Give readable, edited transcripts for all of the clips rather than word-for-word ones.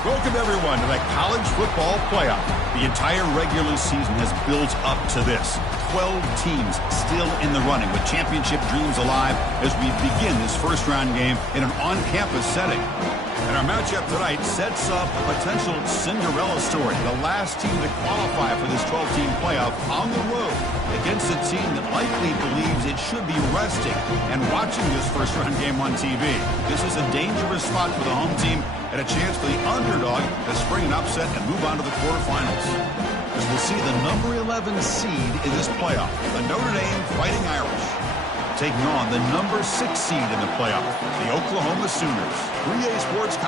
Welcome, everyone, to the college football playoff. The entire regular season has built up to this. 12 teams still in the running with championship dreams alive as we begin this first-round game in an on-campus setting. And our matchup tonight sets up a potential Cinderella story. The last team to qualify for this 12-team playoff on the road against a team that likely believes it should be resting and watching this first-round game on TV. This is a dangerous spot for the home team and a chance for the underdog to spring an upset and move on to the quarterfinals. As we'll see the number 11 seed in this playoff, the Notre Dame Fighting Irish, taking on the number 6 seed in the playoff, the Oklahoma Sooners. 3A Sports.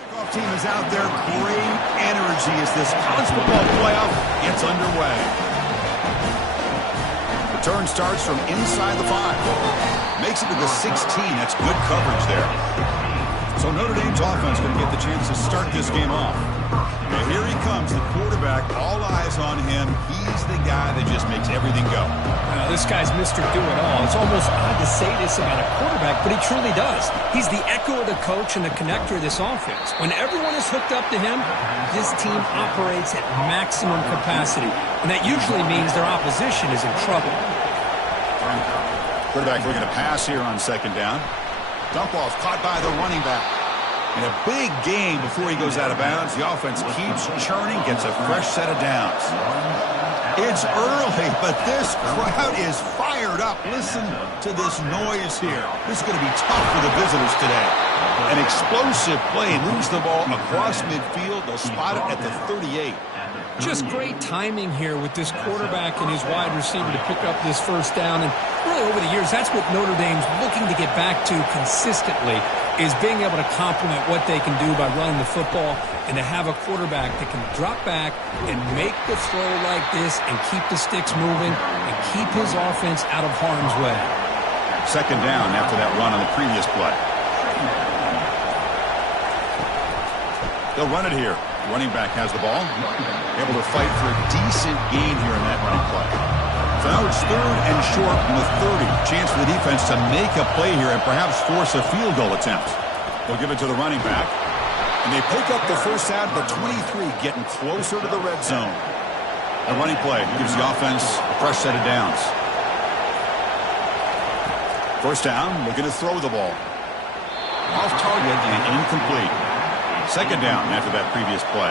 Kickoff team is out there. Great energy as this college football playoff gets underway. Return starts from inside the 5. Makes it to the 16. That's good coverage there. So Notre Dame's offense going to get the chance to start this game off. Now here he comes, the quarterback. All eyes on him. He's the guy that just makes everything go. This guy's Mr. Do-It-All. It's almost odd to say this about a quarterback, but he truly does. He's the echo of the coach and the connector of this offense. When everyone is hooked up to him, this team operates at maximum capacity. And that usually means their opposition is in trouble. Quarterback looking to pass here on second down. Dump off caught by the running back. And a big gain before he goes out of bounds. The offense keeps churning, gets a fresh set of downs. It's early, but this crowd is fired up. Listen to this noise here. This is going to be tough for the visitors today. An explosive play, moves the ball across midfield. They'll spot it at the 38. Just great timing here with this quarterback and his wide receiver to pick up this first down. And really over the years, that's what Notre Dame's looking to get back to consistently, is being able to complement what they can do by running the football and to have a quarterback that can drop back and make the throw like this and keep the sticks moving and keep his offense out of harm's way. Second down after that run on the previous play. They'll run it here. Running back has the ball. Able to fight for a decent gain here in that running play. So now it's third and short from the 30. Chance for the defense to make a play here and perhaps force a field goal attempt. They'll give it to the running back. And they pick up the first down at the 23, getting closer to the red zone. A running play gives the offense a fresh set of downs. First down, looking to throw the ball. Off target and incomplete. Second down after that previous play.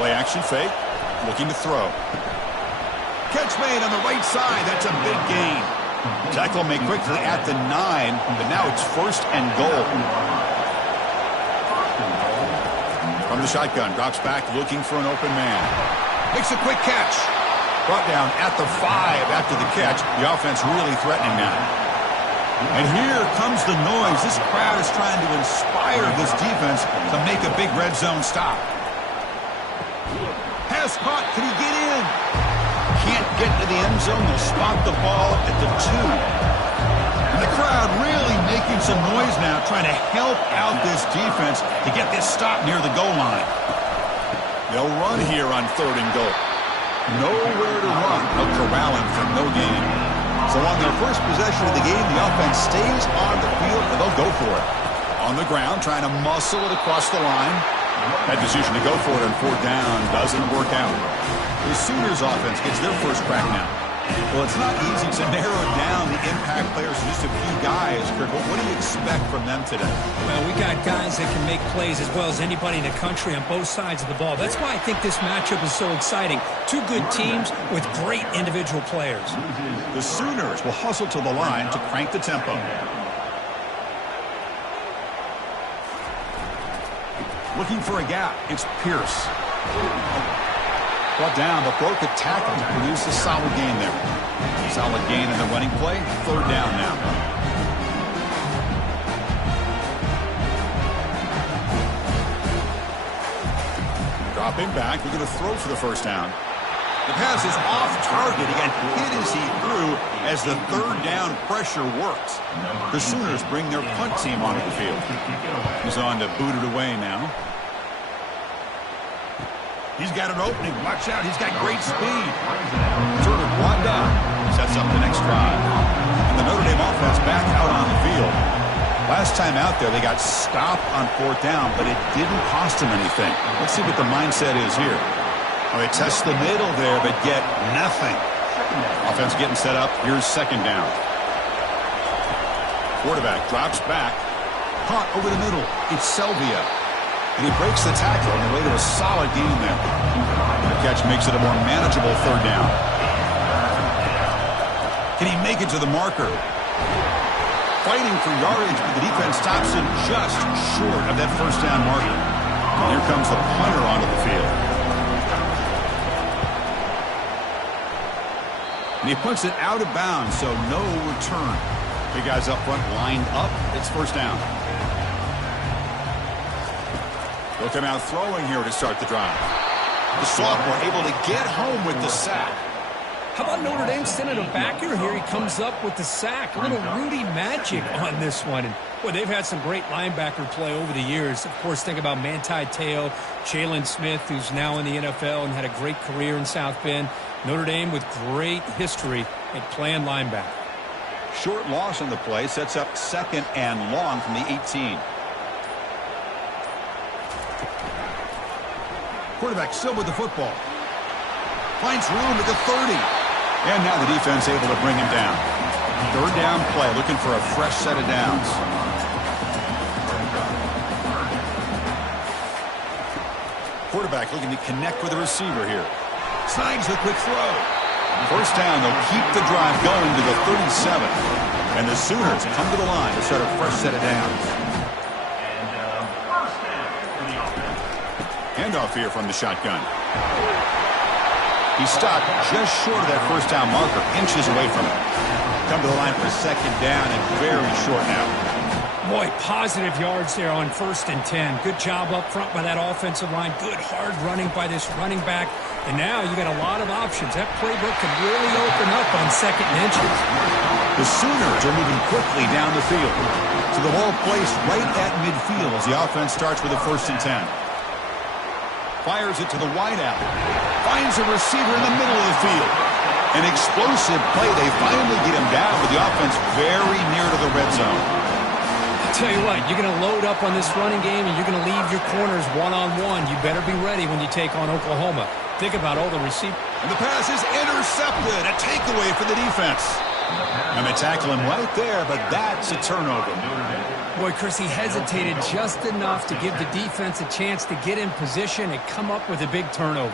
Play action fake. Looking to throw. Catch made on the right side. That's a big gain. Tackle made quickly at the 9, but now it's first and goal. From the shotgun, drops back looking for an open man. Makes a quick catch. Brought down at the 5 after the catch. The offense really threatening now. And here comes the noise. This crowd is trying to inspire this defense to make a big red zone stop. Pass caught. Can he get in? Can't get to the end zone. They'll spot the ball at the 2. And the crowd really making some noise now, trying to help out this defense to get this stop near the goal line. They'll run here on third and goal. Nowhere to run. No corralling for no gain. So on their first possession of the game, the offense stays on the field, and they'll go for it. On the ground, trying to muscle it across the line. That decision to go for it on fourth down doesn't work out. The Sooners offense gets their first crack now. Well, it's not easy to narrow down the impact players to just a few guys, Kirk. But what do you expect from them today? Well, we got guys that can make plays as well as anybody in the country on both sides of the ball. That's why I think this matchup is so exciting. Two good teams with great individual players. The Sooners will hustle to the line to crank the tempo. Looking for a gap. It's Pierce. Brought down, but broke a tackle to produce a solid gain there. Solid gain in the running play. Third down now. Dropping back. We're going to throw for the first down. The pass is off target. He got hit as he threw as the third down pressure works. The Sooners bring their punt team onto the field. He's on to boot it away now. He's got an opening. Watch out. He's got great speed. Turner brought down. Sets up the next drive. And the Notre Dame offense back out on the field. Last time out there, they got stopped on 4th down, but it didn't cost them anything. Let's see what the mindset is here. Well, they test the middle there, but get nothing. Offense getting set up. Here's 2nd down. Quarterback drops back. Caught over the middle. It's Selvia. And he breaks the tackle on the way to a solid gain there. The catch makes it a more manageable 3rd down. Can he make it to the marker? Fighting for yardage, but the defense stops him just short of that 1st down marker. And here comes the punter onto the field. And he puts it out of bounds, so no return. Big guys up front lined up. It's 1st down. They'll come out throwing here to start the drive. The sophomore able to get home with the sack. How about Notre Dame sending a backer here? He comes up with the sack. A little Rudy magic on this one. And, boy, they've had some great linebacker play over the years. Of course, think about Manti Te'o, Jalen Smith, who's now in the NFL and had a great career in South Bend. Notre Dame with great history at playing linebacker. Short loss on the play sets up 2nd and long from the 18. Quarterback still with the football. Finds room at the 30. And now the defense able to bring him down. 3rd down play, looking for a fresh set of downs. Quarterback looking to connect with the receiver here. Snags the quick throw. 1st down, they'll keep the drive going to the 37. And the Sooners come to the line to start a fresh set of downs. Handoff here from the shotgun. He stopped just short of that 1st down marker, inches away from it. Come to the line for 2nd down and very short now. Boy, positive yards there on 1st and 10. Good job up front by that offensive line. Good hard running by this running back. And now you got a lot of options. That playbook can really open up on 2nd and inches. The Sooners are moving quickly down the field. So the ball placed right at midfield as the offense starts with a 1st and 10. Fires it to the wideout. Finds a receiver in the middle of the field. An explosive play. They finally get him down with the offense very near to the red zone. I'll tell you what, you're going to load up on this running game and you're going to leave your corners one-on-one. You better be ready when you take on Oklahoma. Think about all the receivers. And the pass is intercepted. A takeaway for the defense. And they tackle him right there, but that's a turnover. Boy, Chris, he hesitated just enough to give the defense a chance to get in position and come up with a big turnover.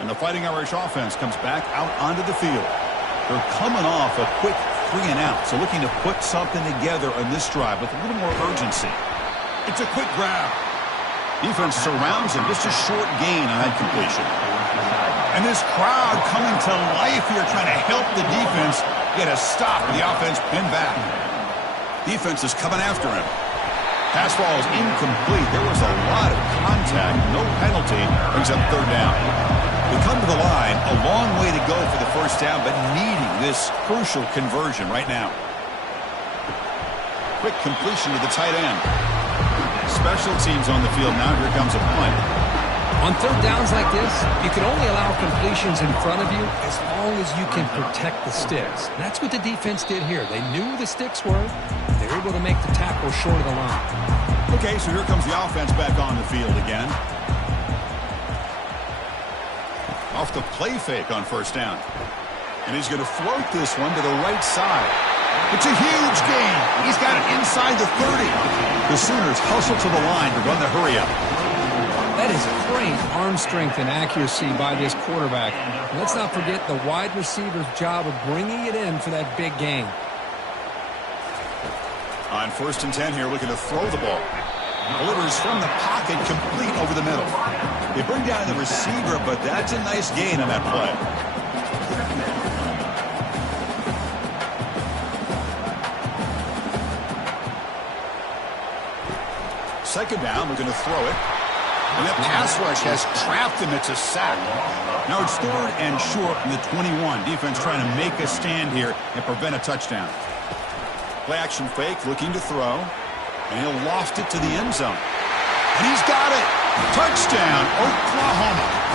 And the Fighting Irish offense comes back out onto the field. They're coming off a quick 3 and out, so looking to put something together on this drive with a little more urgency. It's a quick grab. Defense surrounds him, just a short gain on that completion. And this crowd coming to life here, trying to help the defense get a stop. The offense pinned back. Defense is coming after him. Pass ball is incomplete. There was a lot of contact. No penalty. Brings up 3rd down. We come to the line, a long way to go for the 1st down, but needing this crucial conversion right now. Quick completion to the tight end. Special teams on the field now. Here comes a punt. On 3rd downs like this, you can only allow completions in front of you as long as you can protect the sticks. That's what the defense did here. They knew the sticks were. They were able to make the tackle short of the line. Okay, so here comes the offense back on the field again. Off the play fake on 1st down. And he's going to float this one to the right side. It's a huge gain. He's got it inside the 30. The Sooners hustle to the line to run the hurry up. That is great arm strength and accuracy by this quarterback. And let's not forget the wide receiver's job of bringing it in for that big gain. On 1st and 10 here, looking to throw the ball. Delivers from the pocket, complete over the middle. They bring down the receiver, but that's a nice gain on that play. Second down, we're going to throw it. And that pass rush has trapped him. It's a sack. Now it's 3rd and short from the 21. Defense trying to make a stand here and prevent a touchdown. Play action fake, looking to throw. And he'll loft it to the end zone. And he's got it. Touchdown, Oklahoma.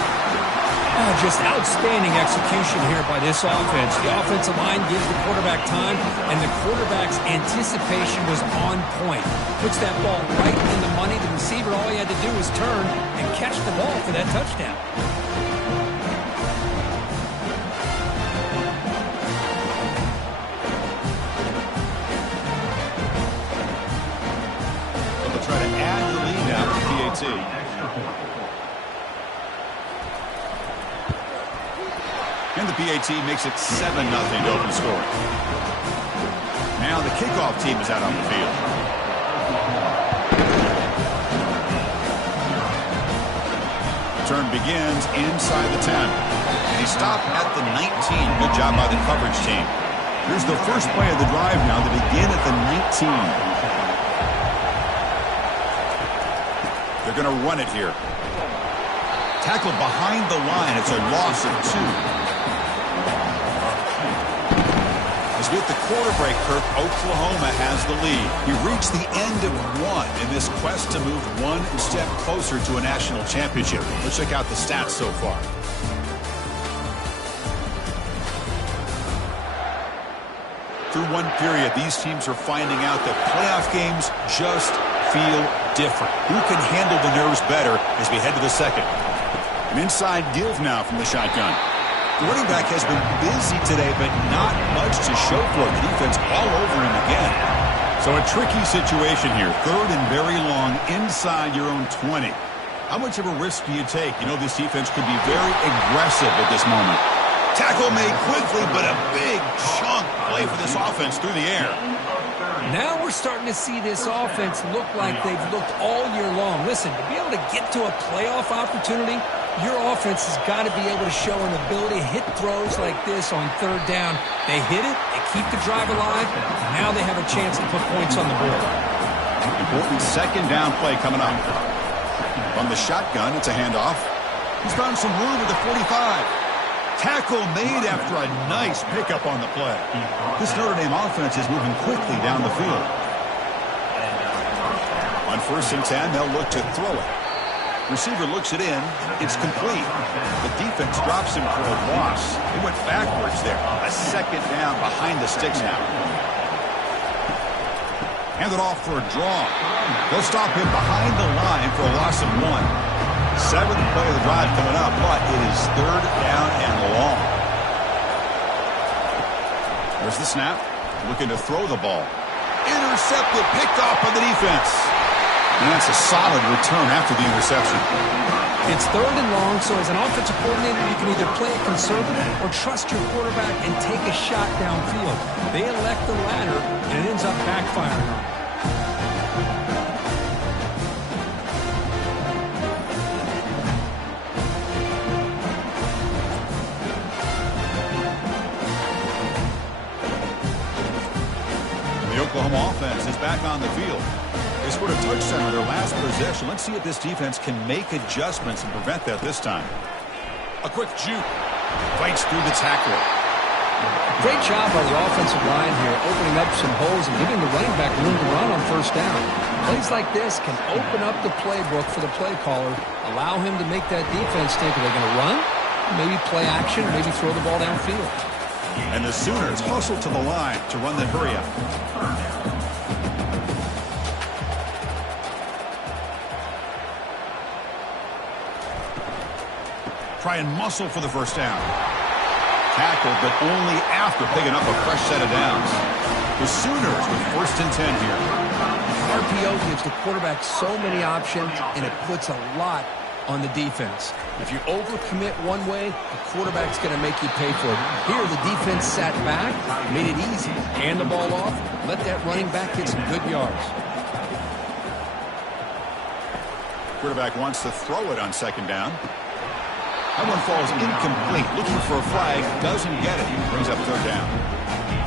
Just outstanding execution here by this offense. The offensive line gives the quarterback time, and the quarterback's anticipation was on point. Puts that ball right in the money. The receiver, all he had to do was turn and catch the ball for that touchdown. They'll try to add the lead now to PAT. And the PAT makes it 7-0 to open score. Now the kickoff team is out on the field. Turn begins inside the 10. And he stopped at the 19. Good job by the coverage team. Here's the first play of the drive now to begin at the 19. They're going to run it here. Tackled behind the line. It's a loss of 2. With the quarter break, Kirk, Oklahoma has the lead. We reached the end of 1 in this quest to move 1 step closer to a national championship. Let's check out the stats so far. Through one period, these teams are finding out that playoff games just feel different. Who can handle the nerves better as we head to the second? An inside give now from the shotgun. The running back has been busy today, but not much to show for it. The defense all over him again. So a tricky situation here. 3rd and very long inside your own 20. How much of a risk do you take? You know this defense could be very aggressive at this moment. Tackle made quickly, but a big chunk play for this offense through the air. Now we're starting to see this offense look like they've looked all year long. Listen, to be able to get to a playoff opportunity, your offense has got to be able to show an ability to hit throws like this on 3rd down. They hit it, they keep the drive alive, and now they have a chance to put points on the board. Important 2nd down play coming up. From the shotgun, it's a handoff. He's found some room at the 45. Tackle made after a nice pickup on the play. This Notre Dame offense is moving quickly down the field. On 1st and 10, they'll look to throw it. Receiver looks it in. It's complete. The defense drops him for a loss. He went backwards there. A 2nd down behind the sticks now. Hand it off for a draw. They'll stop him behind the line for a loss of 1. 7th play of the drive coming up, but it is 3rd down and long. There's the snap. Looking to throw the ball. Intercepted, picked off by the defense. And that's a solid return after the interception. It's 3rd and long, so as an offensive coordinator, you can either play it conservative or trust your quarterback and take a shot downfield. They elect the latter, and it ends up backfiring. The Oklahoma offense is back on the field. They scored a touchdown on their last possession. Let's see if this defense can make adjustments and prevent that this time. A quick juke. Fights through the tackle. Great job by the offensive line here, opening up some holes and giving the running back room to run on 1st down. Plays like this can open up the playbook for the play caller, allow him to make that defense think, are they going to run? Maybe play action, maybe throw the ball downfield. And the Sooners hustle to the line to run that hurry up. Try and muscle for the 1st down. Tackled, but only after picking up a fresh set of downs. The Sooners with 1st and 10 here. RPO gives the quarterback so many options, and it puts a lot on the defense. If you overcommit one way, the quarterback's going to make you pay for it. Here, the defense sat back, made it easy. Hand the ball off, let that running back get some good yards. Quarterback wants to throw it on 2nd down. That one falls incomplete. Looking for a flag, doesn't get it. Brings up 3rd down.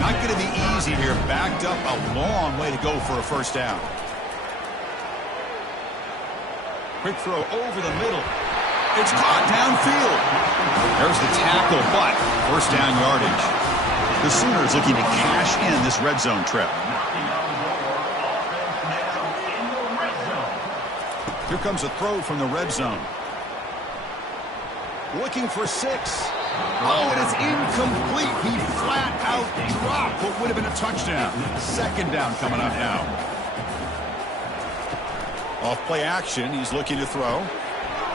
Not going to be easy here. Backed up a long way to go for a 1st down. Quick throw over the middle. It's caught downfield. There's the tackle, but first down yardage. The Sooners looking to cash in this red zone trip. Here comes a throw from the red zone. Looking for 6. Oh, and it's incomplete. He flat out dropped what would have been a touchdown. Second down coming up now. Off play action, he's looking to throw.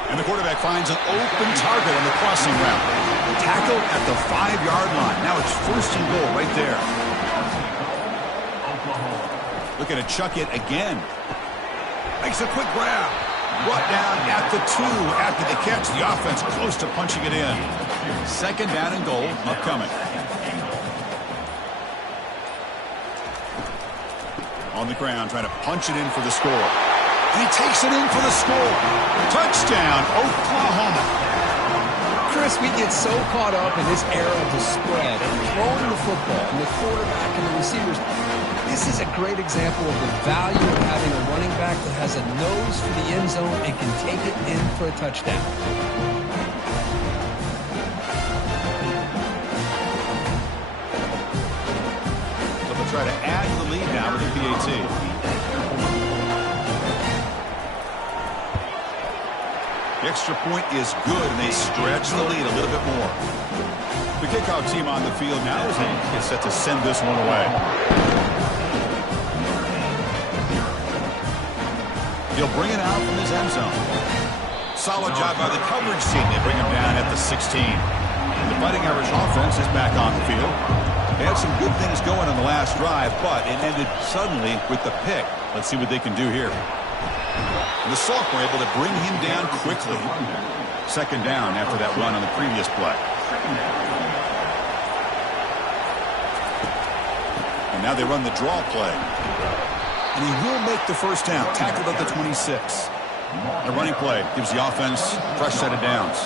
And the quarterback finds an open target on the crossing route. Tackled at the 5-yard line. Now it's first and goal right there. Looking to chuck it again. Makes a quick grab. Brought down at the 2 after the catch. The offense close to punching it in. Second down and goal upcoming. On the ground, trying to punch it in for the score. And he takes it in for the score. Touchdown, Oklahoma. Chris, we get so caught up in this era of the spread and throwing the football and the quarterback and the receivers. This is a great example of the value of having a running back that has a nose for the end zone and can take it in for a touchdown. So they'll try to add to the lead now with the PAT. The extra point is good, and they stretch the lead a little bit more. The kickoff team on the field now as they get set to send this one away. He'll bring it out from his end zone. Solid job by the coverage team. They bring him down at the 16. The Fighting Irish offense is back on the field. They had some good things going on the last drive, but it ended suddenly with the pick. Let's see what they can do here. And the Salk were able to bring him down quickly. Second down after that run on the previous play. And now they run the draw play. And he will make the first down. Tackled at the 26. The running play gives the offense a fresh set of downs.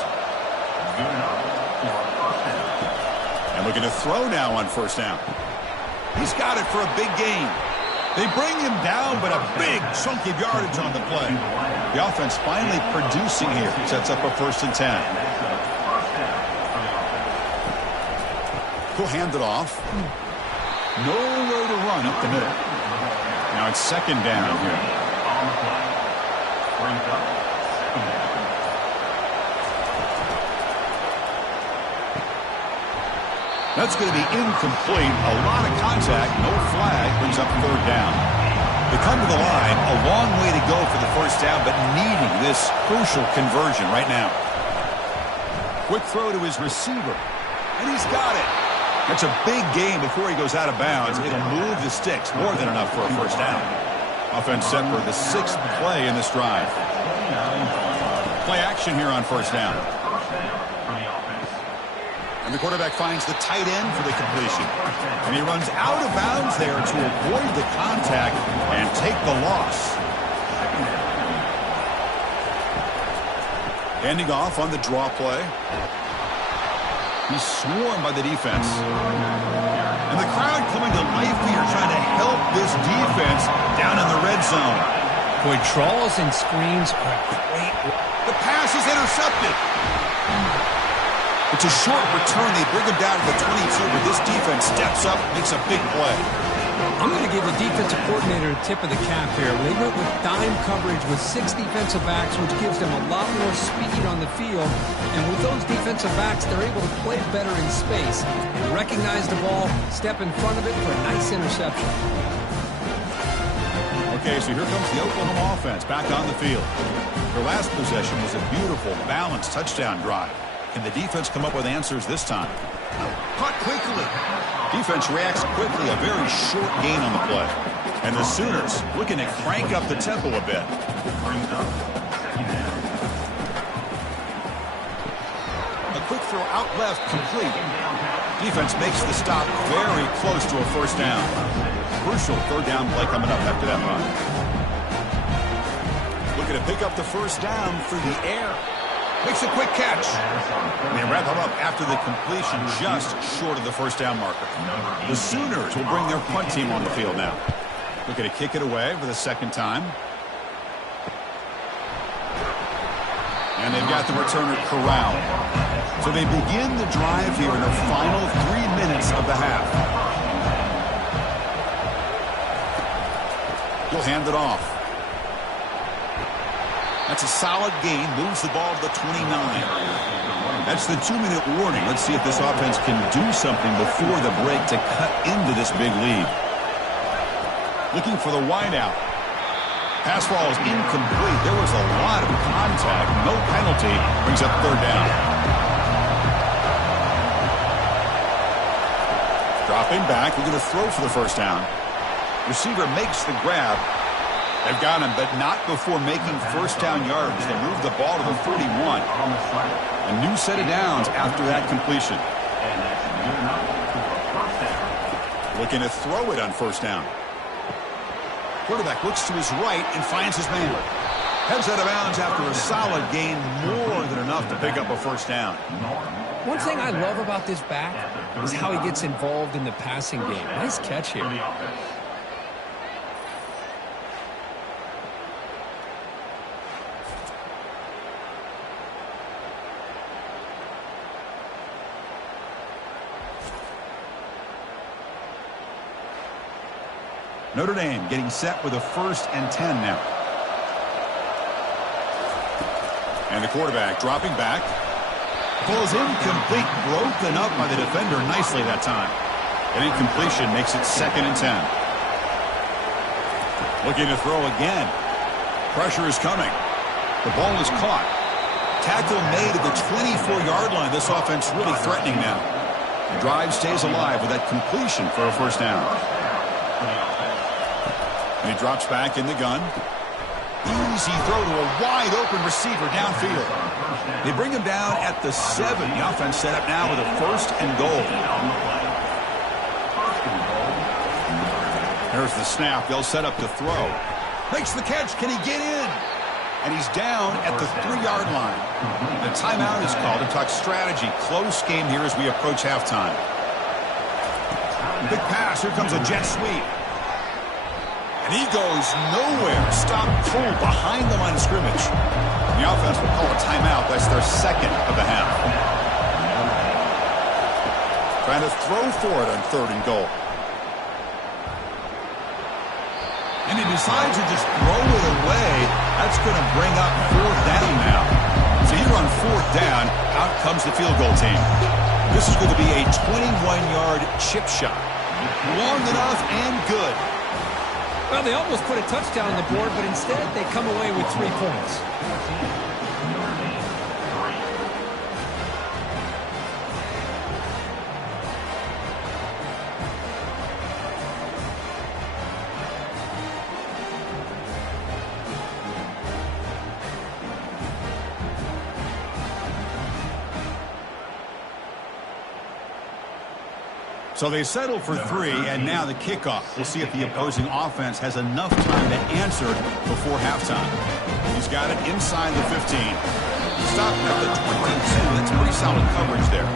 And looking to throw now on first down. He's got it for a big gain. They bring him down, but a big chunk of yardage on the play. The offense finally producing here. Sets up a 1st and 10. He'll hand it off. Nowhere to run up the middle. Now it's second down here. That's going to be incomplete. A lot of contact. No flag. Brings up third down. They come to the line. A long way to go for the first down, but needing this crucial conversion right now. Quick throw to his receiver. And he's got it. That's a big gain before he goes out of bounds. It'll move the sticks. More than enough for a first down. Offense set for the 6th play in this drive. Play action here on first down. And the quarterback finds the tight end for the completion. And he runs out of bounds there to avoid the contact and take the loss. Ending off on the draw play. He's swarmed by the defense. And the crowd coming to life here trying to help this defense down in the red zone. Boy, draws and screens are great. The pass is intercepted. It's a short return. They bring him down to the 22, but this defense steps up, makes a big play. I'm going to give the defensive coordinator a tip of the cap here. They went with dime coverage with 6 defensive backs, which gives them a lot more speed on the field. And with those defensive backs, they're able to play better in space. Recognize the ball, step in front of it for a nice interception. Okay, so here comes the Oklahoma offense back on the field. Their last possession was a beautiful, balanced touchdown drive. Can the defense come up with answers this time? Caught quickly. Defense reacts quickly. A very short gain on the play. And the Sooners looking to crank up the tempo a bit. A quick throw out left, complete. Defense makes the stop very close to a first down. Crucial third down play coming up after that run. Looking to pick up the first down through the air. Makes a quick catch. And they wrap him up after the completion just short of the first down marker. The Sooners will bring their punt team on the field now. Looking to kick it away for the second time. And they've got the returner corralled. So they begin the drive here in the final 3 minutes of the half. He'll hand it off. That's a solid gain. Moves the ball to the 29. That's the 2-minute warning. Let's see if this offense can do something before the break to cut into this big lead. Looking for the wideout. Pass ball is incomplete. There was a lot of contact. No penalty. Brings up third down. Dropping back. We're going to throw for the first down. Receiver makes the grab. They've got him, but not before making first down yards. They move the ball to the 41. A new set of downs after that completion. Looking to throw it on first down. Quarterback looks to his right and finds his man. Heads out of bounds after a solid gain, more than enough to pick up a first down. One thing I love about this back is how he gets involved in the passing game. Nice catch here. Notre Dame getting set with a 1st and 10 now. And the quarterback dropping back. Ball is incomplete, broken up by the defender nicely that time. An incompletion makes it 2nd and 10. Looking to throw again. Pressure is coming. The ball is caught. Tackle made at the 24-yard line. This offense really threatening now. The drive stays alive with that completion for a first down. And he drops back in the gun. Easy throw to a wide-open receiver downfield. They bring him down at the 7. The offense set up now with a 1st and goal. There's the snap. They'll set up to throw. Makes the catch. Can he get in? And he's down at the 3-yard line. The timeout is called to talk strategy. Close game here as we approach halftime. Big pass. Here comes a jet sweep. And he goes nowhere. Stop cold behind the line of scrimmage. The offense will call a timeout. That's their 2nd of the half. Trying to throw for it on 3rd and goal. And he decides to just throw it away. That's going to bring up 4th down now. So here on 4th down, out comes the field goal team. This is going to be a 21-yard chip shot. Long enough and good. Well, they almost put a touchdown on the board, but instead they come away with 3 points. So they settle for 3, and now the kickoff. We'll see if the opposing offense has enough time to answer before halftime. He's got it inside the 15. Stopped at the 22. That's pretty solid coverage there.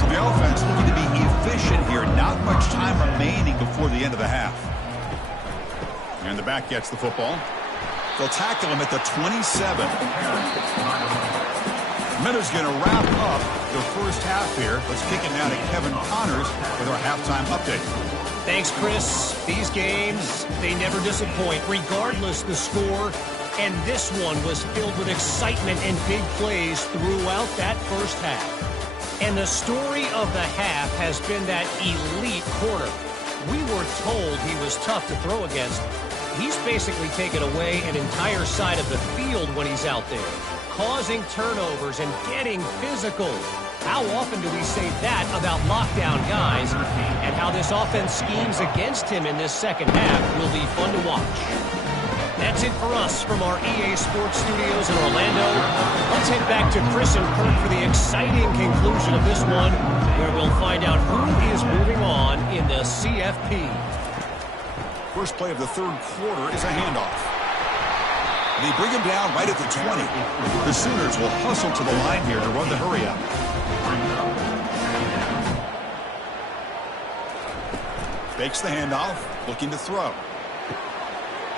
So the offense looking to be efficient here. Not much time remaining before the end of the half. And the back gets the football. They'll tackle him at the 27. Minter's going to wrap up the first half here. Let's kick it now to Kevin Connors with our halftime update. Thanks, Chris. These games, they never disappoint, regardless the score. And this one was filled with excitement and big plays throughout that first half. And the story of the half has been that elite corner. We were told he was tough to throw against. He's basically taken away an entire side of the field when he's out there, causing turnovers and getting physical. How often do we say that about lockdown guys? And how this offense schemes against him in this second half will be fun to watch. That's it for us from our EA Sports Studios in Orlando. Let's head back to Chris and Kirk for the exciting conclusion of this one, where we'll find out who is moving on in the CFP. First play of the third quarter is a handoff. They bring him down right at the 20. The Sooners will hustle to the line here to run the hurry up. Fakes the handoff, looking to throw.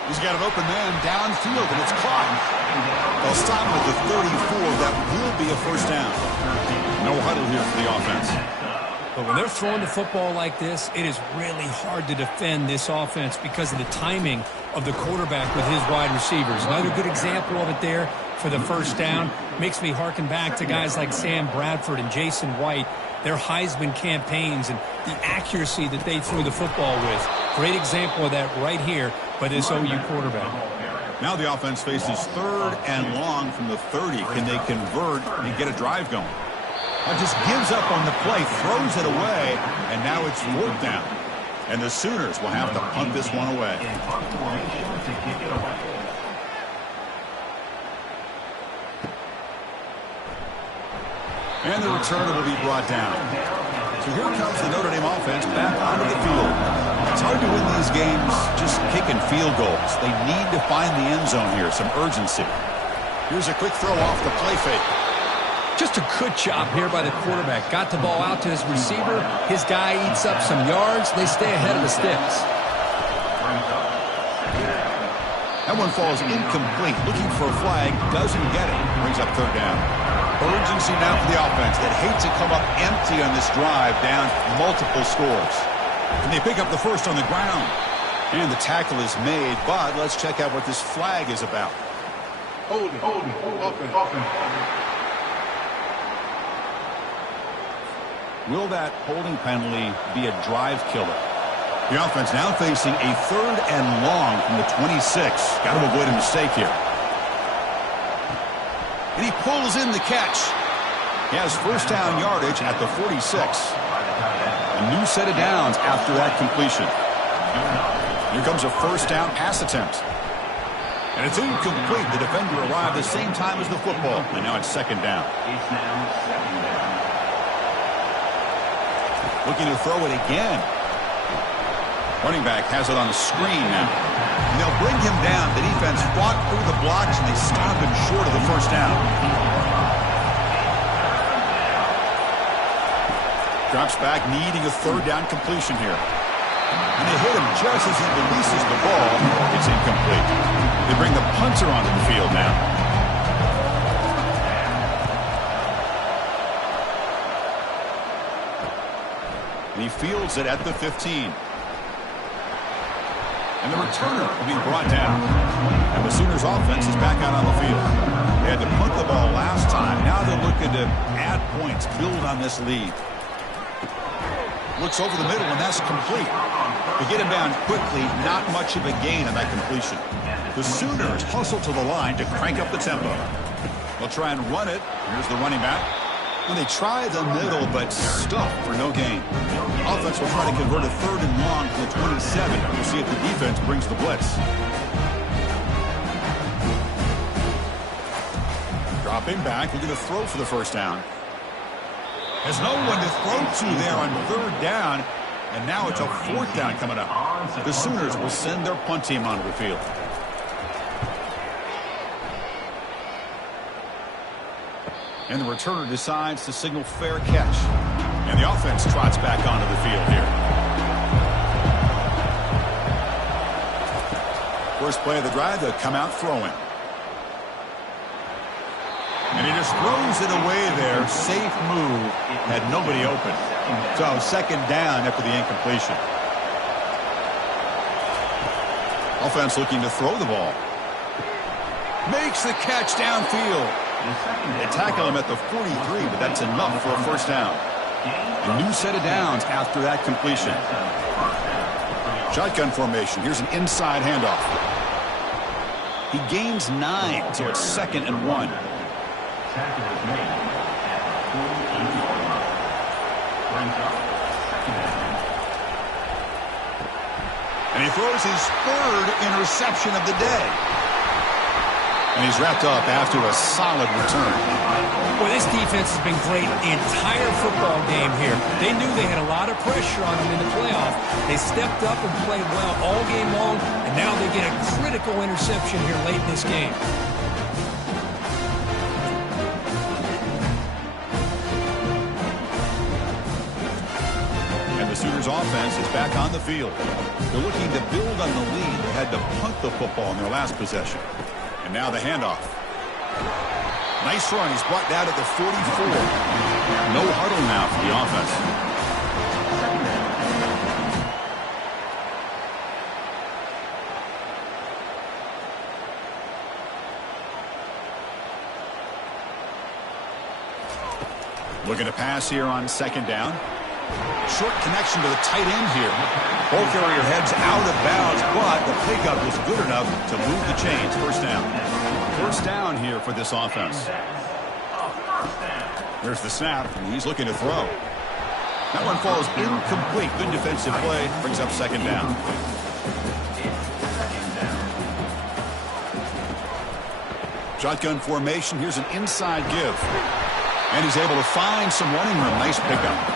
He's got an open man downfield, and it's caught. They'll stop him at the 34. That will be a first down. No huddle here for the offense. But when they're throwing the football like this, it is really hard to defend this offense because of the timing of the quarterback with his wide receivers. Another good example of it there for the first down. Makes me harken back to guys like Sam Bradford and Jason White, their Heisman campaigns and the accuracy that they threw the football with. Great example of that right here by this OU quarterback. Now the offense faces 3rd and long from the 30. Can they convert and get a drive going? Just gives up on the play, throws it away, and now it's 4th down. And the Sooners will have to punt this one away. And the return will be brought down. So here comes the Notre Dame offense back onto the field. It's hard to win these games just kicking field goals. They need to find the end zone here, some urgency. Here's a quick throw off the play fake. Just a good job here by the quarterback. Got the ball out to his receiver. His guy eats up some yards. They stay ahead of the sticks. That one falls incomplete. Looking for a flag. Doesn't get it. Brings up 3rd down. Urgency now for the offense that hates to come up empty on this drive, down multiple scores. And they pick up the first on the ground. And the tackle is made, but let's check out what this flag is about. Holding. Will that holding penalty be a drive killer? The offense now facing a 3rd and long from the 26. Got to avoid a mistake here. And he pulls in the catch. He has first down yardage at the 46. A new set of downs after that completion. Here comes a first down pass attempt. And it's incomplete. The defender arrived the same time as the football. And now it's 2nd down. Looking to throw it again. Running back has it on the screen now. And they'll bring him down. The defense fought through the blocks, and they stop him short of the first down. Drops back, needing a 3rd down completion here. And they hit him just as he releases the ball. It's incomplete. They bring the punter onto the field now. And he fields it at the 15. And the returner will be brought down. And the Sooners offense is back out on the field. They had to punt the ball last time. Now they're looking to add points, build on this lead. Looks over the middle, and that's complete. They get him down quickly, not much of a gain on that completion. The Sooners hustle to the line to crank up the tempo. They'll try and run it. Here's the running back. And they try the middle, but stuck for no gain. Offense will try to convert a 3rd and long from the 27. We'll see if the defense brings the blitz. Dropping back, looking to throw for the first down. There's no one to throw to there on 3rd down, and now it's a 4th down coming up. The Sooners will send their punt team onto the field. And the returner decides to signal fair catch. And the offense trots back onto the field here. First play of the drive, they'll come out throwing. And he just throws it away there. Safe move. Had nobody open. So 2nd down after the incompletion. Offense looking to throw the ball. Makes the catch downfield. They tackle him at the 43, but that's enough for a first down. A new set of downs after that completion. Shotgun formation. Here's an inside handoff. He gains 9, so it's 2nd and 1. And he throws his 3rd interception of the day. And he's wrapped up after a solid return. Well, this defense has been great the entire football game here. They knew they had a lot of pressure on them in the playoff. They stepped up and played well all game long, and now they get a critical interception here late in this game. Notr's offense is back on the field. They're looking to build on the lead. They had to punt the football in their last possession. And now the handoff. Nice run. He's brought down at the 44. No huddle now for the offense. Looking to pass here on second down. Short connection to the tight end here. Ball carrier heads out of bounds, but the pickup was good enough to move the chains. First down. First down here for this offense. There's the snap, and he's looking to throw. That one falls incomplete. Good defensive play. Brings up second down. Shotgun formation. Here's an inside give. And he's able to find some running room. Nice pickup.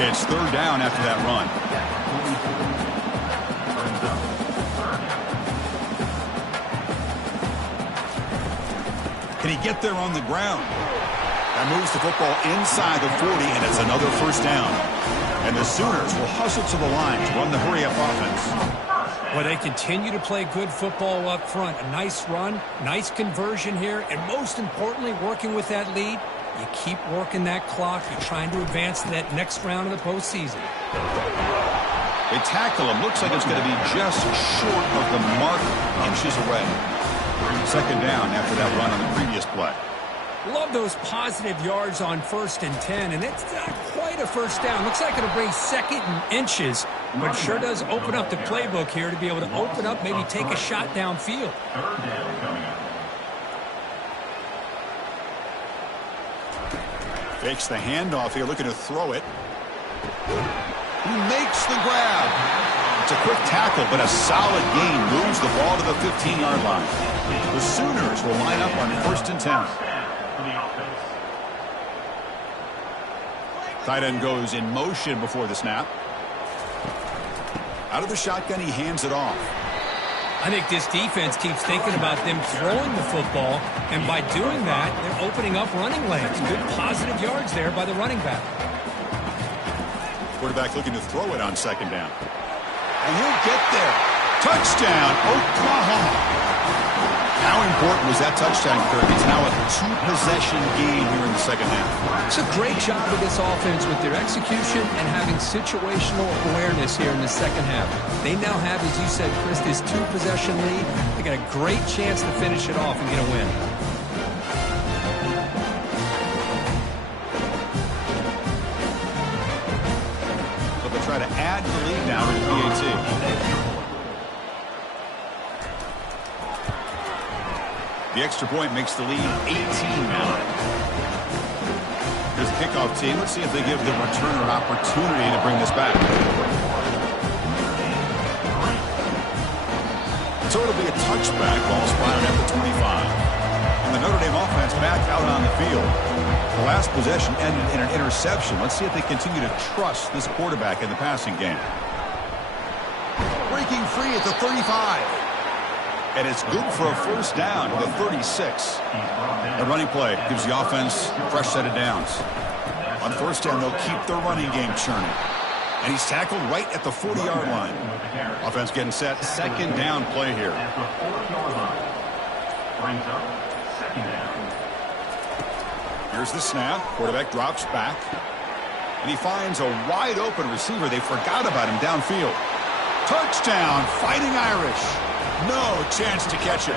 It's third down after that run. Can he get there on the ground? That moves the football inside the 40, and it's another first down. And the Sooners will hustle to the line to run the hurry-up offense. Well, they continue to play good football up front. A nice run, nice conversion here, and most importantly, working with that lead. You keep working that clock. You're trying to advance to that next round of the postseason. They tackle him. Looks like it's going to be just short of the mark, inches away. Second down after that run on the previous play. Love those positive yards on 1st and 10, and it's not quite a first down. Looks like it'll bring second and inches, but sure does open up the playbook here to be able to open up, maybe take a shot downfield. Fakes the handoff here, looking to throw it. He makes the grab. It's a quick tackle, but a solid gain moves the ball to the 15-yard line. The Sooners will line up on 1st and 10. Tight end goes in motion before the snap. Out of the shotgun, he hands it off. I think this defense keeps thinking about them throwing the football, and by doing that, they're opening up running lanes. Good positive yards there by the running back. Quarterback looking to throw it on second down. And he'll get there. Touchdown, Oklahoma. How important was that touchdown, Kirk? It's now a two-possession game here in the second half. It's a great job of this offense with their execution and having situational awareness here in the second half. They now have, as you said, Chris, this two-possession lead. They got a great chance to finish it off and get a win. So they'll try to add the lead now to the PAT. The extra point makes the lead 18 now. Here's the kickoff team. Let's see if they give the returner an opportunity to bring this back. So it'll be a touchback. Ball spotted at the 25. And the Notre Dame offense back out on the field. The last possession ended in an interception. Let's see if they continue to trust this quarterback in the passing game. Breaking free at the 35. And it's good for a first down to the 36. The running play gives the offense a fresh set of downs. On first down, they'll keep their running game churning. And he's tackled right at the 40-yard line. Offense getting set. Second down play here. Here's the snap. Quarterback drops back. And he finds a wide-open receiver. They forgot about him downfield. Touchdown, Fighting Irish. No chance to catch him.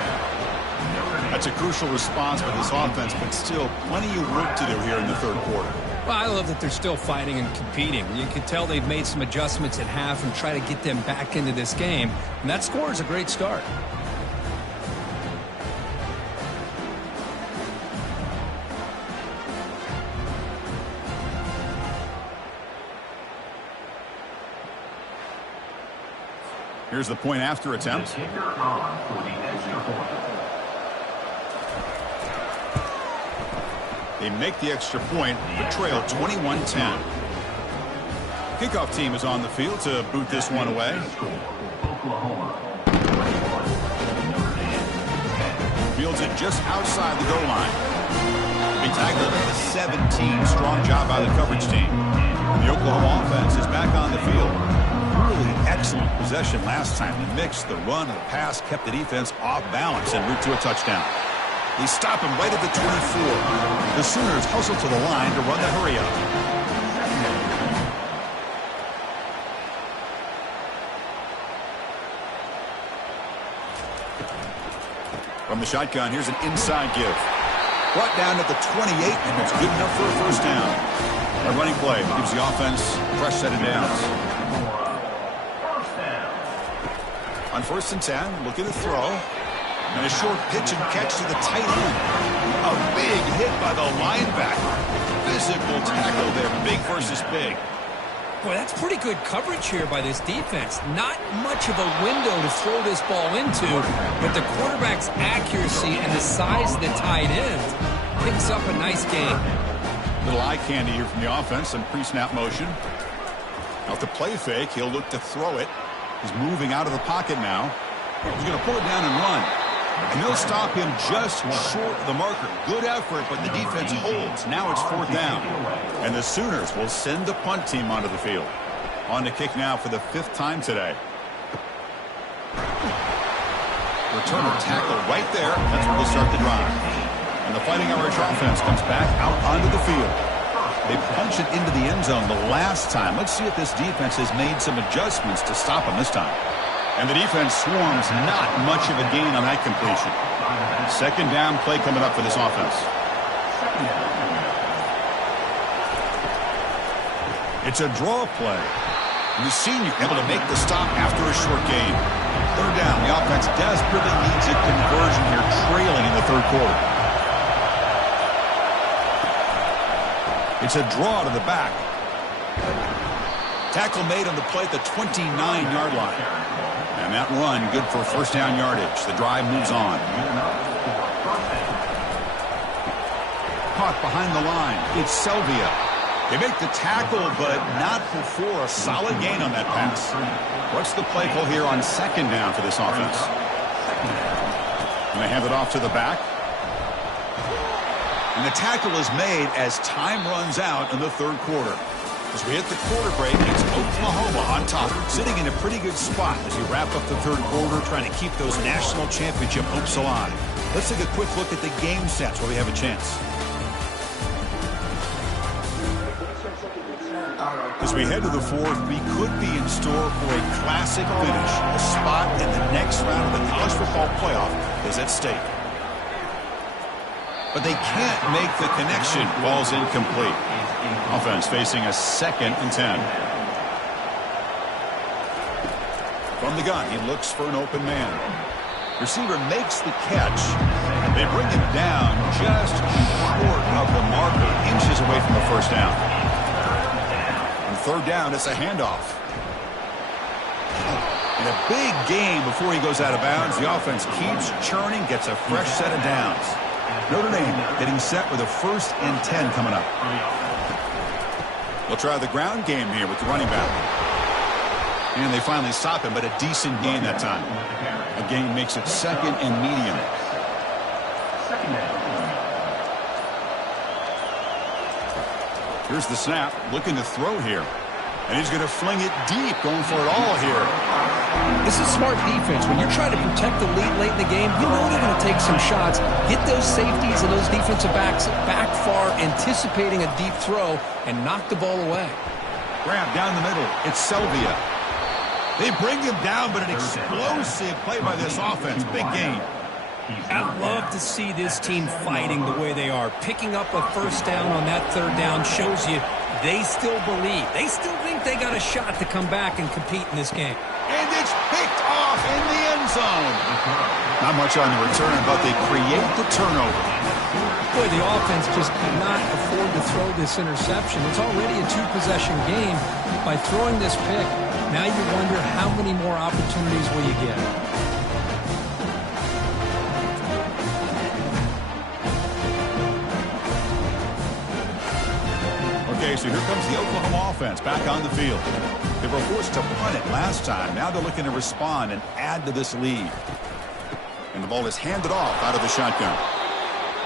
That's a crucial response by this offense, but still plenty of work to do here in the third quarter. Well, I love that they're still fighting and competing. You can tell they've made some adjustments at half and try to get them back into this game. And that score is a great start. Here's the point after attempt. They make the extra point, but trail 21-10. Kickoff team is on the field to boot this one away. Fields it just outside the goal line. Be tackled at the 17. Strong job by the coverage team. The Oklahoma offense is back on the field. Really excellent possession last time. The mix, the run, and the pass kept the defense off balance en route to a touchdown. They stop him right at the 24. The Sooners hustle to the line to run the hurry up. From the shotgun, here's an inside give. Brought down at the 28, and it's good enough for a first down. A running play gives the offense a fresh set of downs. On 1st and 10, look at the throw. And a short pitch and catch to the tight end. A big hit by the linebacker. Physical tackle there, big versus big. Boy, that's pretty good coverage here by this defense. Not much of a window to throw this ball into, but the quarterback's accuracy and the size of the tight end picks up a nice game. Little eye candy here from the offense, some pre-snap motion. Now to play fake, he'll look to throw it. He's moving out of the pocket now. He's going to pull it down and run. And they'll stop him just short of the marker. Good effort, but the defense holds. Now it's 4th down. And the Sooners will send the punt team onto the field. On to kick now for the 5th time today. Returner tackle right there. That's where they'll start the drive. And the Fighting Irish offense comes back out onto the field. They punched it into the end zone the last time. Let's see if this defense has made some adjustments to stop them this time. And the defense swarms, not much of a gain on that completion. 2nd down play coming up for this offense. It's a draw play. The senior able to make the stop after a short gain. 3rd down. The offense desperately needs a conversion here, trailing in the 3rd quarter. It's a draw to the back. Tackle made on the play at the 29-yard line. And that run good for 1st down yardage. The drive moves on. Caught behind the line. It's Selvia. They make the tackle, but not before a solid gain on that pass. What's the play call here on 2nd down for this offense? And they hand it off to the back. And the tackle is made as time runs out in the 3rd quarter. As we hit the quarter break, it's Oklahoma on top, sitting in a pretty good spot as we wrap up the 3rd quarter, trying to keep those national championship hopes alive. Let's take a quick look at the game sets where we have a chance. As we head to the 4th, we could be in store for a classic finish. A spot in the next round of the college football playoff is at stake. But they can't make the connection. Ball's incomplete. Offense facing a 2nd and 10. From the gun, he looks for an open man. Receiver makes the catch. They bring him down just short of the marker, inches away from the 1st down. On 3rd down, it's a handoff. And a big gain before he goes out of bounds. The offense keeps churning, gets a fresh set of downs. Notre Dame getting set with a 1st and 10 coming up. They'll try the ground game here with the running back. And they finally stop him, but a decent gain that time. A gain makes it 2nd and medium. Here's the snap, looking to throw here. And he's going to fling it deep, going for it all here. This is smart defense. When you're trying to protect the lead late in the game, you know they're going to take some shots. Get those safeties and those defensive backs back far, anticipating a deep throw, and knock the ball away. Grab down the middle. It's Selvia. They bring him down, but an explosive play by this offense. Big gain. I love to see this team fighting the way they are. Picking up a 1st down on that 3rd down shows you they still believe. They still think they got a shot to come back and compete in this game. And it's picked off in the end zone. Not much on the return, but they create the turnover. Boy, the offense just cannot afford to throw this interception. It's already a 2-possession game. By throwing this pick, now you wonder how many more opportunities will you get. Okay, so here comes the Oklahoma offense back on the field. They were forced to punt it last time. Now they're looking to respond and add to this lead. And the ball is handed off out of the shotgun.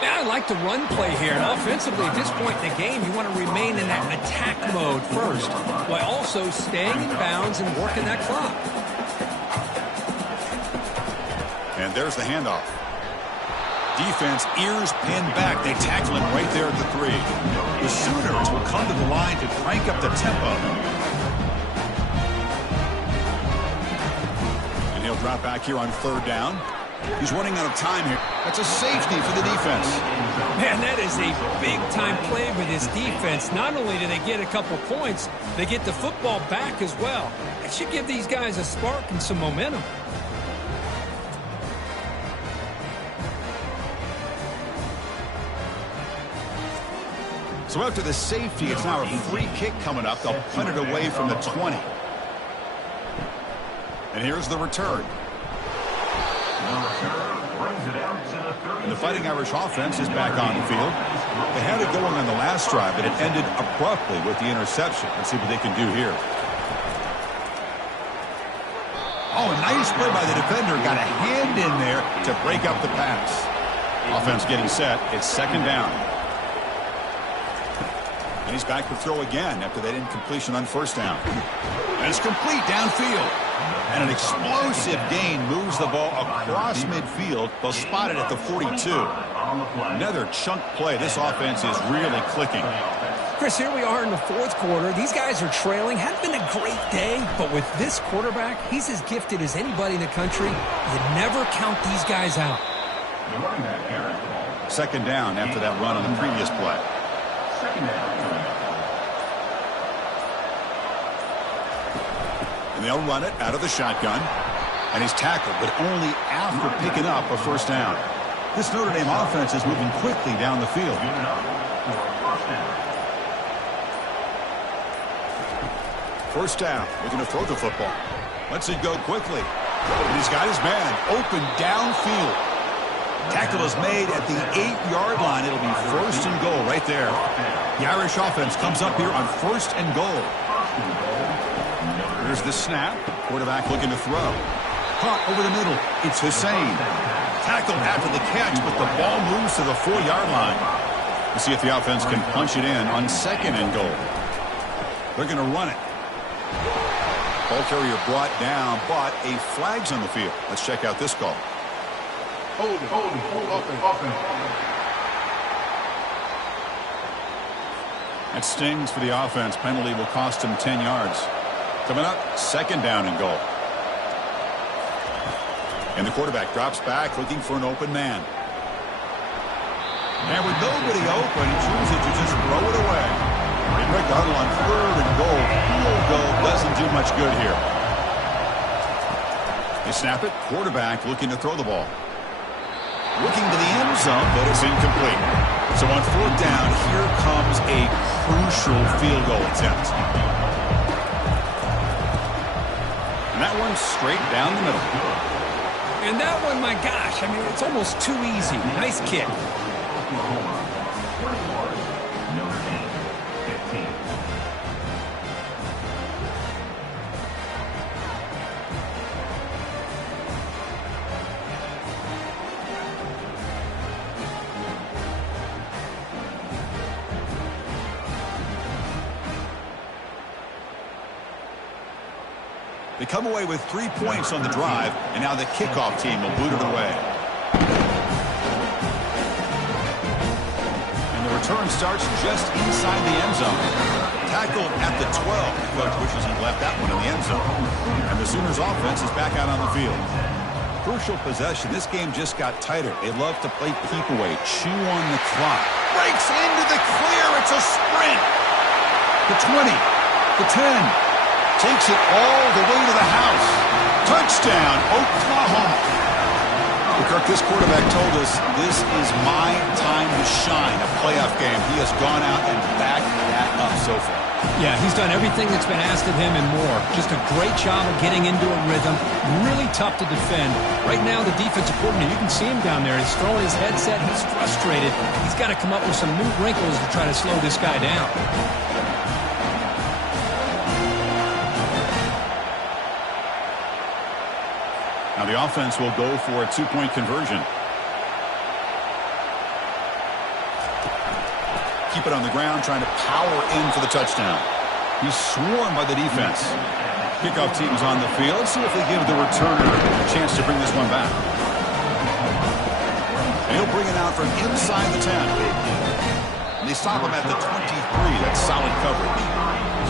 Yeah, I like the run play here. And offensively, at this point in the game, you want to remain in that attack mode first, while also staying in bounds and working that clock. And there's the handoff. Defense, ears pinned back. They tackle him right there at the 3. The Sooners will come to the line to crank up the tempo. And he'll drop back here on 3rd down. He's running out of time here. That's a safety for the defense. Man, that is a big-time play for this defense. Not only do they get a couple points, they get the football back as well. That should give these guys a spark and some momentum. So after the safety, it's now a free kick coming up. They'll punt it away from the 20. And here's the return. And the Fighting Irish offense is back on the field. They had it going on the last drive, but it ended abruptly with the interception. Let's see what they can do here. Oh, a nice play by the defender. Got a hand in there to break up the pass. Offense getting set. It's 2nd down. And he's back to throw again after that incompletion on 1st down. And it's complete downfield. And an explosive gain moves the ball across midfield. They'll spot it at the 42. Another chunk play. This offense is really clicking. Chris, here we are in the 4th quarter. These guys are trailing. Hadn't been a great day, but with this quarterback, he's as gifted as anybody in the country. You never count these guys out. 2nd down after that run on the previous play. 2nd down. And they'll run it out of the shotgun. And he's tackled, but only after picking up a 1st down. This Notre Dame offense is moving quickly down the field. 1st down. Looking to throw the football. Lets it go quickly. And he's got his man open downfield. Tackle is made at the 8-yard line. It'll be 1st and goal right there. The Irish offense comes up here on 1st and goal. Here's the snap. Quarterback looking to throw. Caught over the middle. It's Hussein. Tackled after the catch, but the ball moves to the 4-yard line. We'll see if the offense can punch it in on 2nd and goal. They're going to run it. Ball carrier brought down, but a flag's on the field. Let's check out this call. Hold it. That stings for the offense. Penalty will cost him 10 yards. Coming up, 2nd down and goal. And the quarterback drops back looking for an open man. And with nobody open, he chooses to just throw it away. They break the huddle on 3rd and goal. Field goal doesn't do much good here. They snap it. Quarterback looking to throw the ball. Looking to the end zone, but it's incomplete. So on 4th down, here comes a crucial field goal attempt. And that one's straight down the middle. And that one, my gosh, I mean, it's almost too easy. Nice kick. They come away with 3 points on the drive, and now the kickoff team will boot it away. And the return starts just inside the end zone. Tackled at the 12. The coach wishes he left that one in the end zone. And the Sooners offense is back out on the field. Crucial possession. This game just got tighter. They love to play keep away, chew on the clock. Breaks into the clear. It's a sprint. The 20. The 10. Takes it all the way to the house. Touchdown, Oklahoma. Kirk, this quarterback told us this is my time to shine, a playoff game. He has gone out and backed that up so far. Yeah, he's done everything that's been asked of him and more. Just a great job of getting into a rhythm. Really tough to defend. Right now, the defensive coordinator, you can see him down there. He's throwing his headset. He's frustrated. He's got to come up with some new wrinkles to try to slow this guy down. Now the offense will go for a 2-point conversion. keep it on the ground, trying to power in for the touchdown. He's swarmed by the defense. Kickoff team's on the field. Let's see if they give the returner a chance to bring this one back. And he'll bring it out from inside the 10. And they stop him at the 23. That's solid coverage.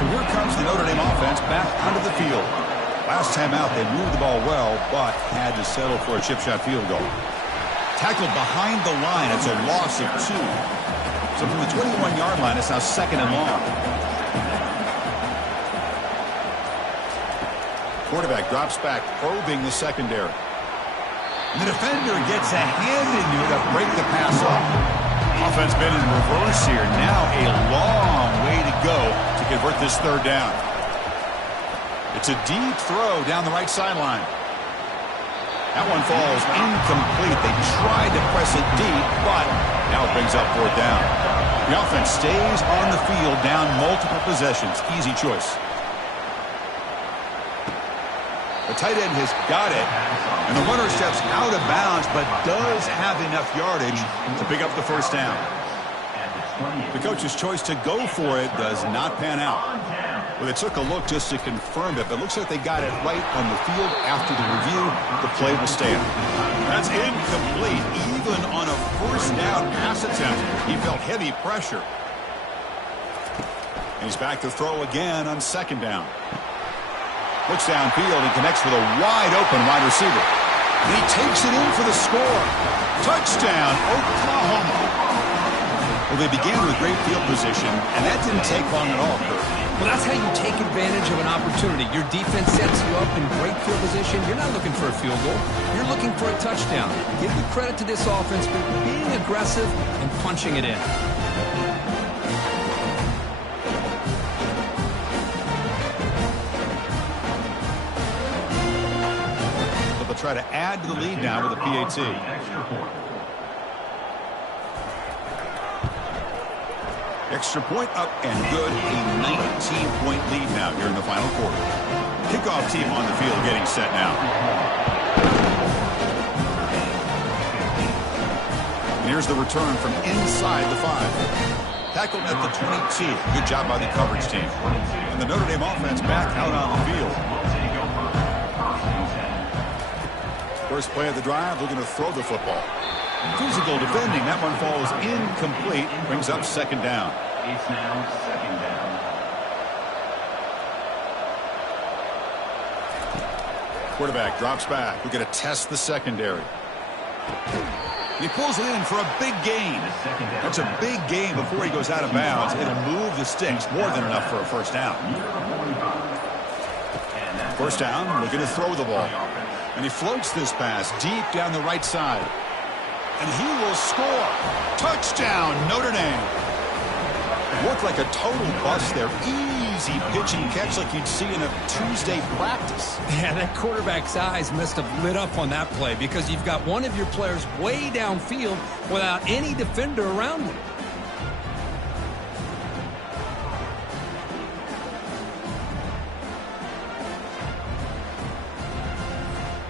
So here comes the Notre Dame offense back onto the field. Last time out, they moved the ball well, but had to settle for a chip shot field goal. Tackled behind the line. It's a loss of 2. So from the 21-yard line, it's now 2nd and long. Quarterback drops back, probing the secondary. And the defender gets a hand in there to break the pass up. Offense been in reverse here. Now a long way to go to convert this 3rd down. It's a deep throw down the right sideline. That one falls incomplete. They tried to press it deep, but now it brings up 4th down. The offense stays on the field down multiple possessions. Easy choice. The tight end has got it. And the runner steps out of bounds, but does have enough yardage to pick up the 1st down. The coach's choice to go for it does not pan out. Well, they took a look just to confirm it, but it looks like they got it right on the field after the review. The play will stand. That's incomplete. Even on a 1st down pass attempt, he felt heavy pressure. And he's back to throw again on 2nd down. Looks downfield and connects with a wide-open wide receiver. And he takes it in for the score. Touchdown, Oklahoma. Well, they began with great field position, and that didn't take long at all, Kurt. Well, that's how you take advantage of an opportunity. Your defense sets you up in great field position. You're not looking for a field goal. You're looking for a touchdown. Give the credit to this offense for being aggressive and punching it in. Try to add to the lead now with a PAT. Extra point up and good. A 19-point lead now here in the final quarter. Kickoff team on the field getting set now. And here's the return from inside the 5. Tackled at the 22. Good job by the coverage team. And the Notre Dame offense back out on the field. First play of the drive, looking to throw the football. Physical defending. That one falls incomplete. Brings up 2nd down. It's now 2nd down. Quarterback drops back. We're going to test the secondary. He pulls it in for a big gain. That's a big gain before he goes out of bounds. It'll move the sticks more than enough for a 1st down. 1st down, looking to throw the ball. And he floats this pass deep down the right side. And he will score. Touchdown, Notre Dame. Looked like a total bust there. Easy pitch and catch like you'd see in a Tuesday practice. Yeah, that quarterback's eyes must have lit up on that play because you've got one of your players way downfield without any defender around him.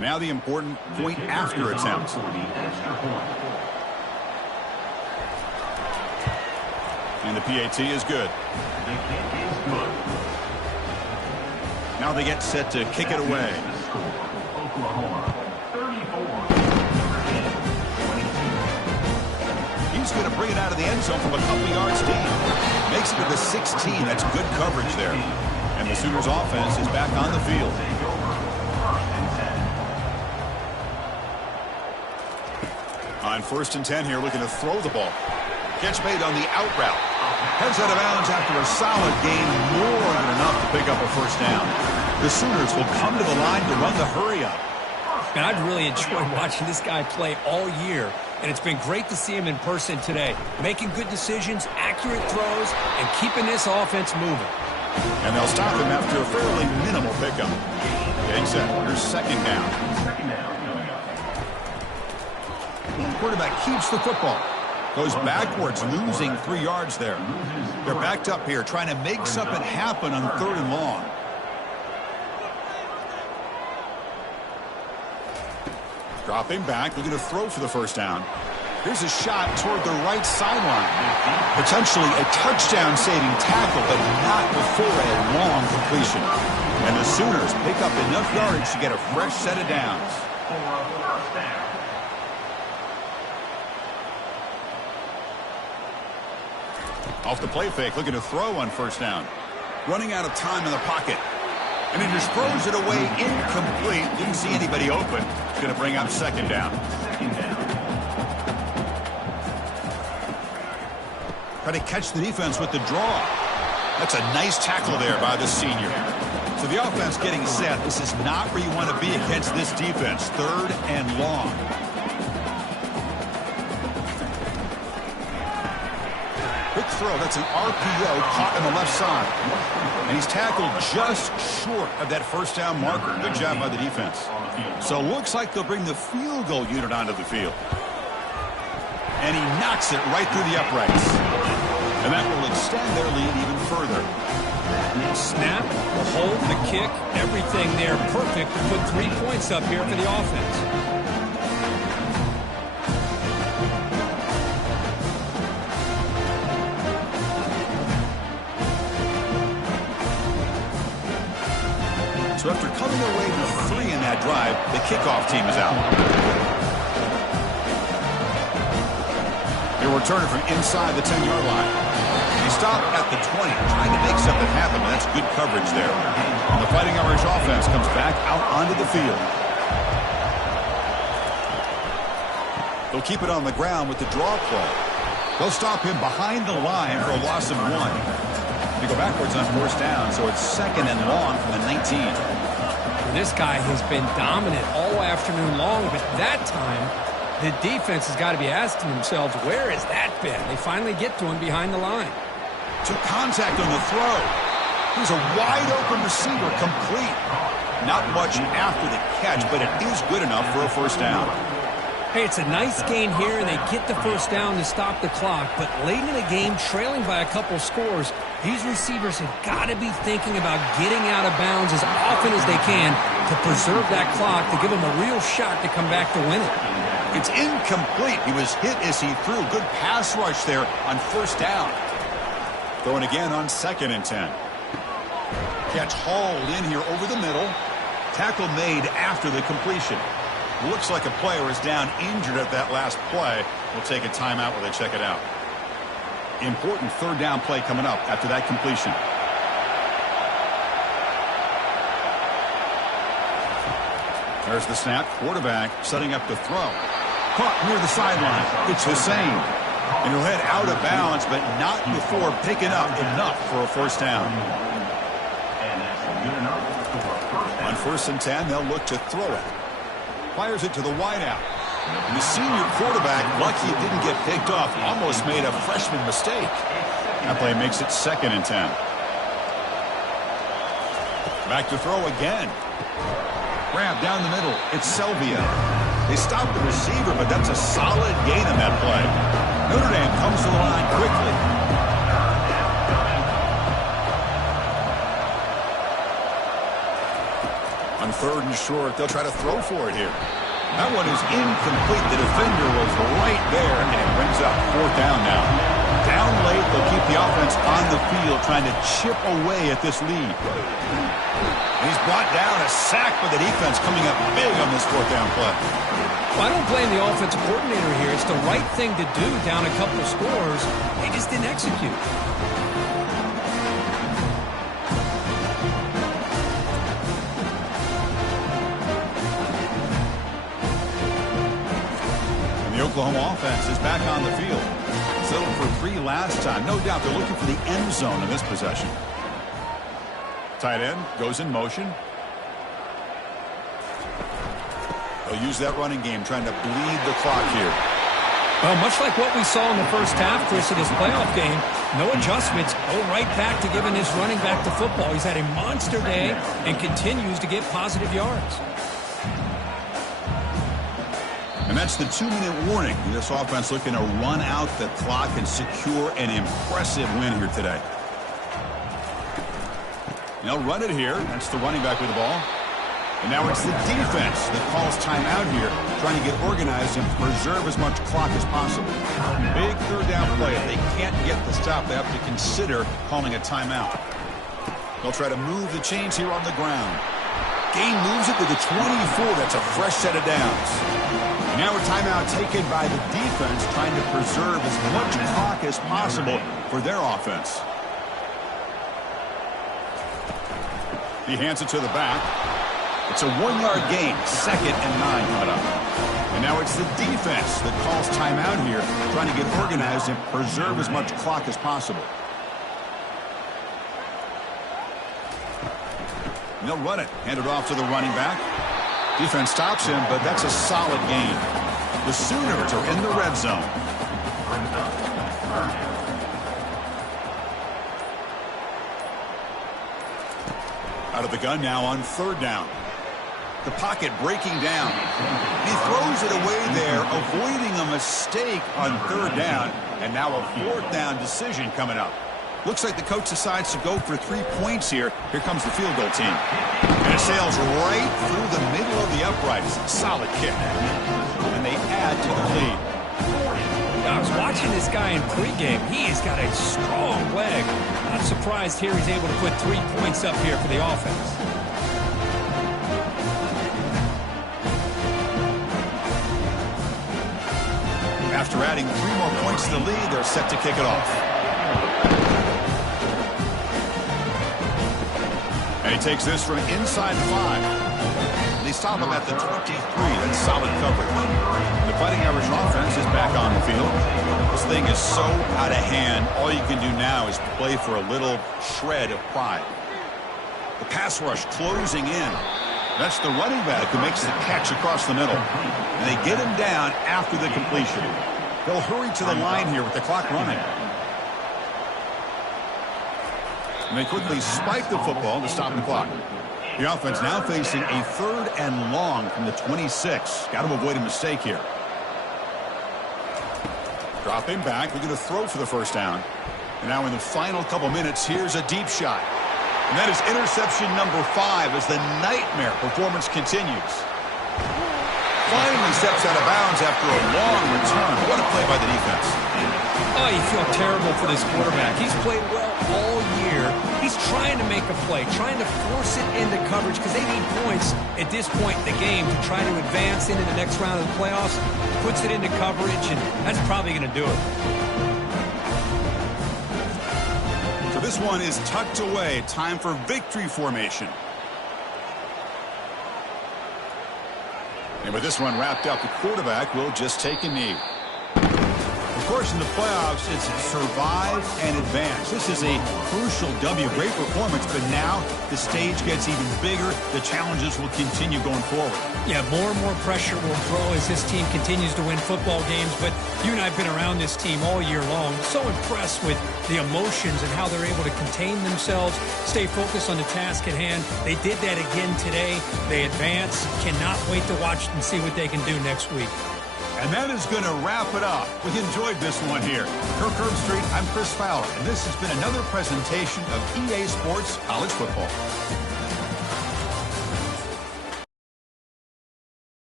Now the important point after attempt. And the PAT is good. Now they get set to kick it away. He's going to bring it out of the end zone from a couple yards deep. Makes it to the 16. That's good coverage there. And the Sooners offense is back on the field. On 1st and 10 here, looking to throw the ball. Catch made on the out route. Heads out of bounds after a solid gain, more than enough to pick up a 1st down. The Sooners will come to the line to run the hurry up. And I've really enjoyed watching this guy play all year, and it's been great to see him in person today, making good decisions, accurate throws, and keeping this offense moving. And they'll stop him after a fairly minimal pickup. Getting set. Here's 2nd down. Quarterback keeps the football. Goes backwards, losing 3 yards there. They're backed up here, trying to make something happen on 3rd and long. Dropping back, looking to throw for the 1st down. Here's a shot toward the right sideline. Potentially a touchdown-saving tackle, but not before a long completion. And the Sooners pick up enough yardage to get a fresh set of downs. Off the play fake, looking to throw on first down. Running out of time in the pocket. And he just throws it away incomplete. Didn't see anybody open. It's going to bring up second down. Try to catch the defense with the draw. That's a nice tackle there by the senior. So the offense getting set. This is not where you want to be against this defense. Third and long. Quick throw. That's an RPO caught on the left side. And he's tackled just short of that first down marker. Good job by the defense. So looks like they'll bring the field goal unit onto the field. And he knocks it right through the uprights. And that will extend their lead even further. Snap, the hold, the kick, everything there perfect to put 3 points up here for the offense. So after coming away with 3 in that drive, the kickoff team is out. He'll return it from inside the 10-yard line. He stopped at the 20, trying to make something happen, but that's good coverage there. And the Fighting Irish offense comes back out onto the field. They'll keep it on the ground with the draw play. They'll stop him behind the line for a loss of 1. They go backwards on first down, so it's second and long from the 19. This guy has been dominant all afternoon long, but that time the defense has got to be asking themselves, where has that been? They finally get to him behind the line. Took contact on the throw. He's a wide-open receiver, complete. Not much after the catch, but it is good enough for a first down. Hey, it's a nice gain here, and they get the first down to stop the clock. But late in the game, trailing by a couple scores, these receivers have got to be thinking about getting out of bounds as often as they can to preserve that clock, to give them a real shot to come back to win it. It's incomplete. He was hit as he threw. Good pass rush there on first down. Throwing again on second and 10. Catch hauled in here over the middle. Tackle made after the completion. Looks like a player is down injured at that last play. We'll take a timeout while they check it out. Important third down play coming up after that completion. There's the snap. Quarterback setting up the throw. Caught near the sideline. It's Hussein. And he'll head out of bounds, but not before picking up enough for a first down. On first and 10, they'll look to throw it. Fires it to the wideout. And the senior quarterback, lucky it didn't get picked off, almost made a freshman mistake. That play makes it second and 10. Back to throw again. Grab down the middle. It's Selvia. They stop the receiver, but that's a solid gain on that play. Notre Dame comes to the line quickly. On third and short, they'll try to throw for it here. That one is incomplete. The defender was right there, and it brings up fourth down now. Down late, they'll keep the offense on the field, trying to chip away at this lead. And he's brought down, a sack by the defense coming up big on this fourth down play. Well, I don't blame the offensive coordinator here. It's the right thing to do down a couple of scores. They just didn't execute. The Oklahoma offense is back on the field. Settled for 3 last time. No doubt they're looking for the end zone in this possession. Tight end goes in motion. They'll use that running game, trying to bleed the clock here. Well, much like what we saw in the first half, Chris, of this playoff game, no adjustments. Go right back to giving this running back to football. He's had a monster day and continues to get positive yards. And that's the 2-minute warning. This offense looking to run out the clock and secure an impressive win here today. They'll run it here. That's the running back with the ball. And now it's the defense that calls timeout here, trying to get organized and preserve as much clock as possible. Big third down play. If they can't get the stop, they have to consider calling a timeout. They'll try to move the chains here on the ground. Gain moves it to the 24. That's a fresh set of downs. Now a timeout taken by the defense, trying to preserve as much clock as possible for their offense. He hands it to the back. It's a 1-yard gain, 2nd and 9 coming up. And now it's the defense that calls timeout here, trying to get organized and preserve as much clock as possible. And they'll run it, hand it off to the running back. Defense stops him, but that's a solid gain. The Sooners are in the red zone. Out of the gun now on 3rd down. The pocket breaking down. He throws it away there, avoiding a mistake on 3rd down. And now a 4th down decision coming up. Looks like the coach decides to go for 3 points here. Here comes the field goal team. And it sails right through the middle of the uprights. Solid kick. And they add to the lead. I was watching this guy in pregame. He has got a strong leg. Not surprised here he's able to put 3 points up here for the offense. After adding 3 more points to the lead, they're set to kick it off. And he takes this from inside 5. They stop him at the 23. That's solid coverage. The Fighting Irish offense is back on the field. This thing is so out of hand. All you can do now is play for a little shred of pride. The pass rush closing in. That's the running back who makes the catch across the middle. And they get him down after the completion. They'll hurry to the line here with the clock running. And they quickly spike the football to stop the clock. The offense now facing a 3rd and long from the 26. Got to avoid a mistake here. Drop him back. We're going to throw for the 1st down. And now in the final couple minutes, here's a deep shot. And that is interception number 5 as the nightmare performance continues. Finally steps out of bounds after a long return. What a play by the defense. Oh, you feel terrible for this quarterback. He's played well all year. He's trying to make a play, trying to force it into coverage because they need points at this point in the game to try to advance into the next round of the playoffs. Puts it into coverage, and that's probably going to do it. So this one is tucked away. Time for victory formation. And with this one wrapped up, the quarterback will just take a knee. Of course, in the playoffs, it's survive and advance. This is a crucial W. Great performance, but now the stage gets even bigger. The challenges will continue going forward. Yeah, more and more pressure will grow as this team continues to win football games. But you and I have been around this team all year long. So impressed with the emotions and how they're able to contain themselves, stay focused on the task at hand. They did that again today. They advance. Cannot wait to watch and see what they can do next week. And that is going to wrap it up. We enjoyed this one here. Kirk Herbstreit, I'm Chris Fowler, and this has been another presentation of EA Sports College Football.